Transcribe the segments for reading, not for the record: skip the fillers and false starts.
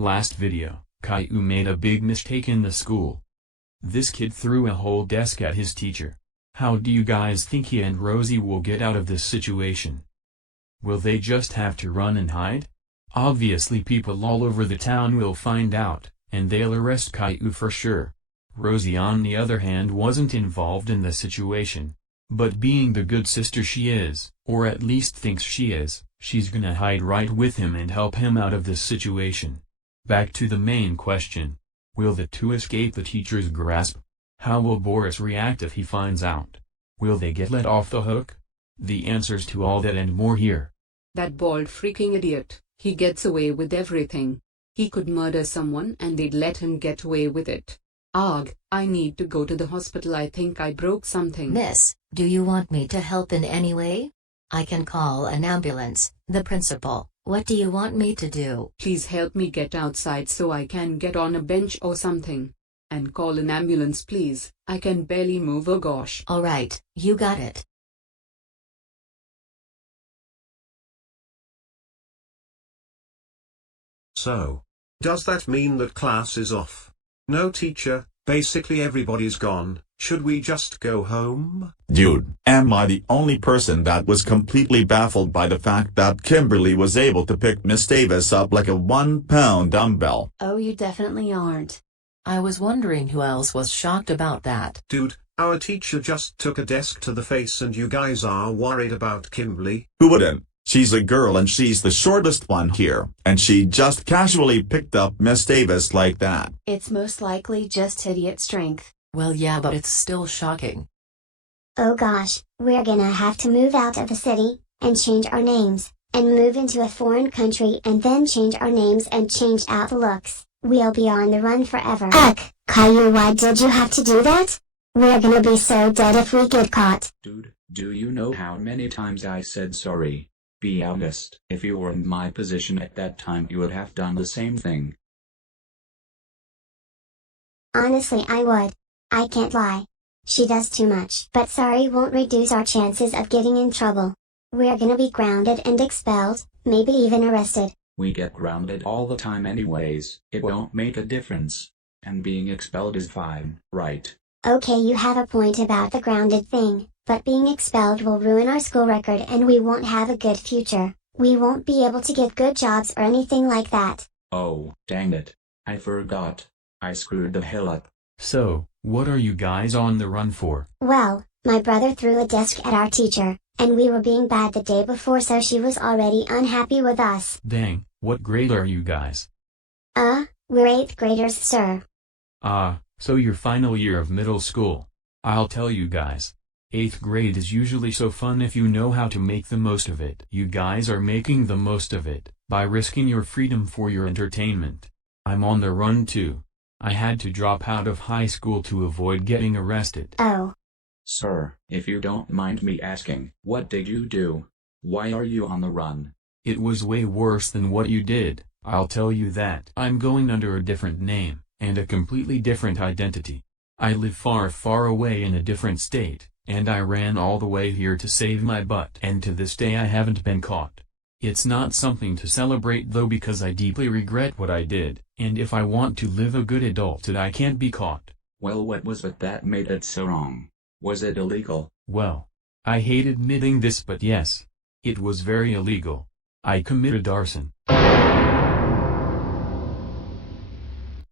Last video, Caillou made a big mistake in the school. This kid threw a whole desk at his teacher. How do you guys think he and Rosie will get out of this situation? Will they just have to run and hide? Obviously people all over the town will find out, and they'll arrest Caillou for sure. Rosie on the other hand wasn't involved in the situation. But being the good sister she is, or at least thinks she is, she's gonna hide right with him and help him out of this situation. Back to the main question. Will the two escape the teacher's grasp? How will Boris react if he finds out? Will they get let off the hook? The answers to all that and more here. That bald freaking idiot, he gets away with everything. He could murder someone and they'd let him get away with it. Ugh, I need to go to the hospital. I think I broke something. Miss, do you want me to help in any way? I can call an ambulance. The principal, what do you want me to do? Please help me get outside so I can get on a bench or something. And call an ambulance please, I can barely move. Oh gosh. Alright, you got it. So, does that mean that class is off? No teacher, basically everybody's gone. Should we just go home? Dude, am I the only person that was completely baffled by the fact that Kimberly was able to pick Miss Davis up like a 1-pound dumbbell? Oh, you definitely aren't. I was wondering who else was shocked about that. Dude, our teacher just took a desk to the face and you guys are worried about Kimberly? Who wouldn't? She's a girl and she's the shortest one here, and she just casually picked up Miss Davis like that. It's most likely just idiot strength. Well, yeah, but it's still shocking. Oh gosh, we're gonna have to move out of the city, and change our names, and move into a foreign country and then change our names and change out the looks. We'll be on the run forever. Ugh, Caillou, why did you have to do that? We're gonna be so dead if we get caught. Dude, do you know how many times I said sorry? Be honest. If you were in my position at that time you would have done the same thing. Honestly, I would. I can't lie. She does too much. But sorry won't reduce our chances of getting in trouble. We're gonna be grounded and expelled, maybe even arrested. We get grounded all the time anyways. It won't make a difference. And being expelled is fine, right? Okay, you have a point about the grounded thing, but being expelled will ruin our school record and we won't have a good future. We won't be able to get good jobs or anything like that. Oh, dang it. I forgot. I screwed the hell up. So, what are you guys on the run for? Well, my brother threw a desk at our teacher, and we were being bad the day before so she was already unhappy with us. Dang, what grade are you guys? We're 8th graders, sir. Ah, so your final year of middle school. I'll tell you guys. 8th grade is usually so fun if you know how to make the most of it. You guys are making the most of it, by risking your freedom for your entertainment. I'm on the run too. I had to drop out of high school to avoid getting arrested. Oh. Sir, if you don't mind me asking, what did you do? Why are you on the run? It was way worse than what you did, I'll tell you that. I'm going under a different name, and a completely different identity. I live far, far away in a different state, and I ran all the way here to save my butt. And to this day I haven't been caught. It's not something to celebrate though because I deeply regret what I did, and if I want to live a good adulthood I can't be caught. Well, what was it that made it so wrong? Was it illegal? Well, I hate admitting this but yes. It was very illegal. I committed arson.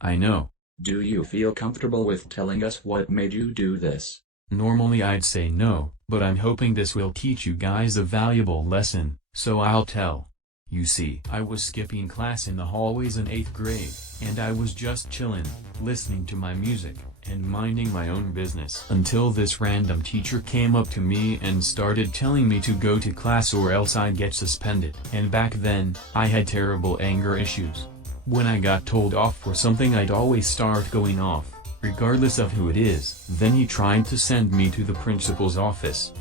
I know. Do you feel comfortable with telling us what made you do this? Normally I'd say no, but I'm hoping this will teach you guys a valuable lesson, so I'll tell. You see, I was skipping class in the hallways in 8th grade, and I was just chillin', listening to my music, and minding my own business until this random teacher came up to me and started telling me to go to class or else I'd get suspended. And back then, I had terrible anger issues. When I got told off for something I'd always start going off, regardless of who it is. Then he tried to send me to the principal's office.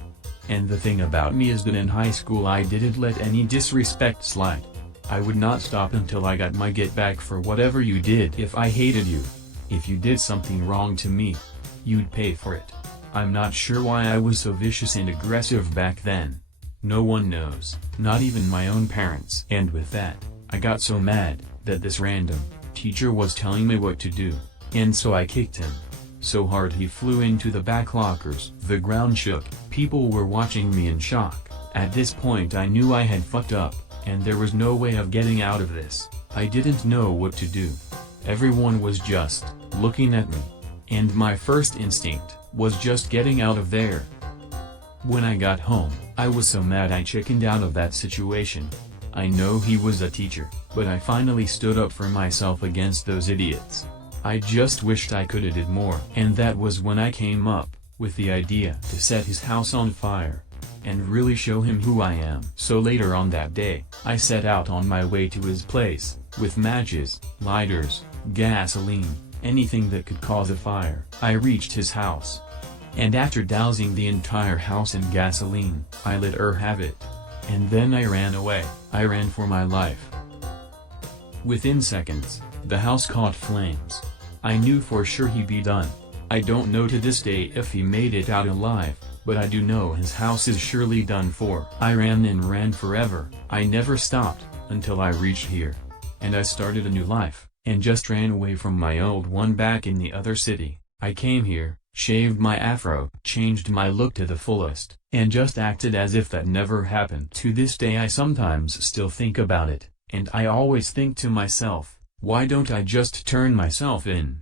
And the thing about me is that in high school I didn't let any disrespect slide. I would not stop until I got my get back for whatever you did. If I hated you, if you did something wrong to me, you'd pay for it. I'm not sure why I was so vicious and aggressive back then. No one knows, not even my own parents. And with that, I got so mad that this random teacher was telling me what to do, and so I kicked him so hard he flew into the back lockers. The ground shook, people were watching me in shock. At this point I knew I had fucked up, and there was no way of getting out of this. I didn't know what to do. Everyone was just looking at me, and my first instinct was just getting out of there. When I got home, I was so mad I chickened out of that situation. I know he was a teacher, but I finally stood up for myself against those idiots. I just wished I coulda did more. And that was when I came up with the idea to set his house on fire and really show him who I am. So later on that day, I set out on my way to his place, with matches, lighters, gasoline, anything that could cause a fire. I reached his house, and after dousing the entire house in gasoline, I let her have it. And then I ran away. I ran for my life. Within seconds, the house caught flames. I knew for sure he'd be done. I don't know to this day if he made it out alive, but I do know his house is surely done for. I ran and ran forever. I never stopped, until I reached here. And I started a new life, and just ran away from my old one back in the other city. I came here, shaved my afro, changed my look to the fullest, and just acted as if that never happened. To this day I sometimes still think about it, and I always think to myself, why don't I just turn myself in?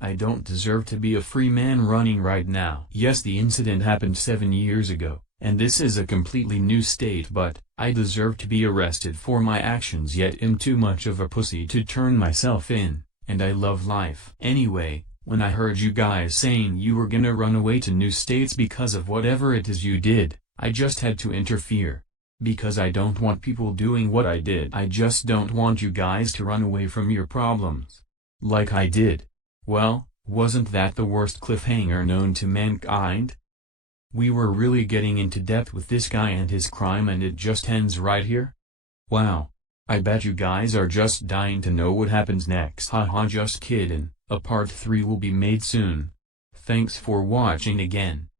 I don't deserve to be a free man running right now. Yes, the incident happened 7 years ago, and this is a completely new state, but I deserve to be arrested for my actions, yet am too much of a pussy to turn myself in, and I love life. Anyway, when I heard you guys saying you were gonna run away to new states because of whatever it is you did, I just had to interfere. Because I don't want people doing what I did. I just don't want you guys to run away from your problems. Like I did. Well, wasn't that the worst cliffhanger known to mankind? We were really getting into depth with this guy and his crime, and it just ends right here? Wow. I bet you guys are just dying to know what happens next. Haha, just kidding. A part 3 will be made soon. Thanks for watching again.